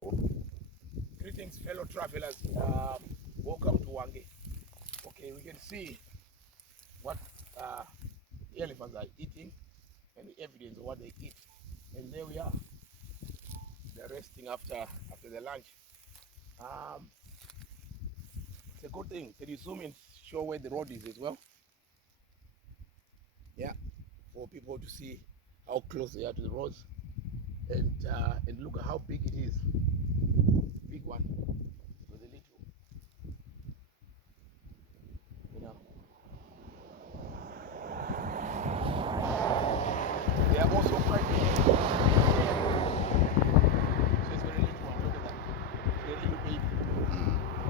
Greetings, fellow travelers. Welcome to Hwange. Okay, we can see what the elephants are eating and the evidence of what they eat. And there we are. They're resting after the lunch. It's a good thing. Can you zoom in, show where the road is as well? Yeah, for people to see how close they are to the roads, and look at how big it is. Big one with a little, you know. They are also quite big. So it's very little one. Look at that. It's a little baby,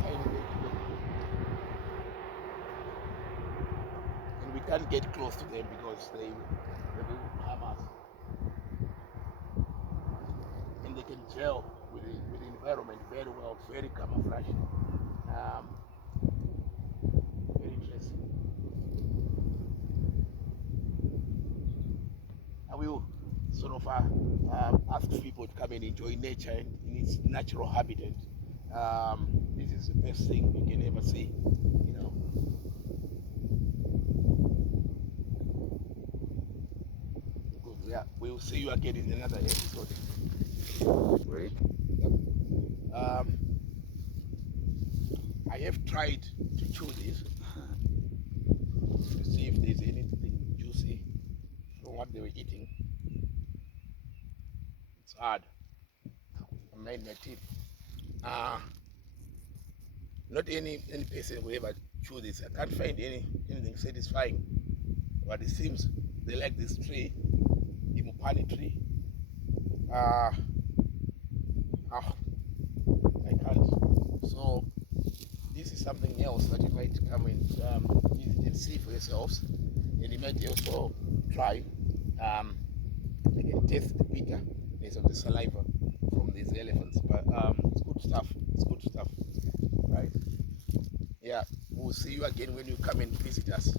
tiny baby. Look. And we can't get close to them because they will harm us. And they can gel with the environment very well, very camouflage. Very interesting. I will sort of ask people to come and enjoy nature in its natural habitat. This is the best thing you can ever see, you know. Good. Yeah, we will see you again in another episode. Great. Yep. I have tried to chew this to see if there's anything juicy from what they were eating. It's hard. I made my teeth. Not any person will ever chew this. I can't find anything satisfying. But it seems they like this tree, the mupani tree. I can't. So this is something else that you might come and visit and see for yourselves, and you might also try. You can taste the bitterness of the saliva from these elephants, but it's good stuff. It's good stuff, right? Yeah, we'll see you again when you come and visit us.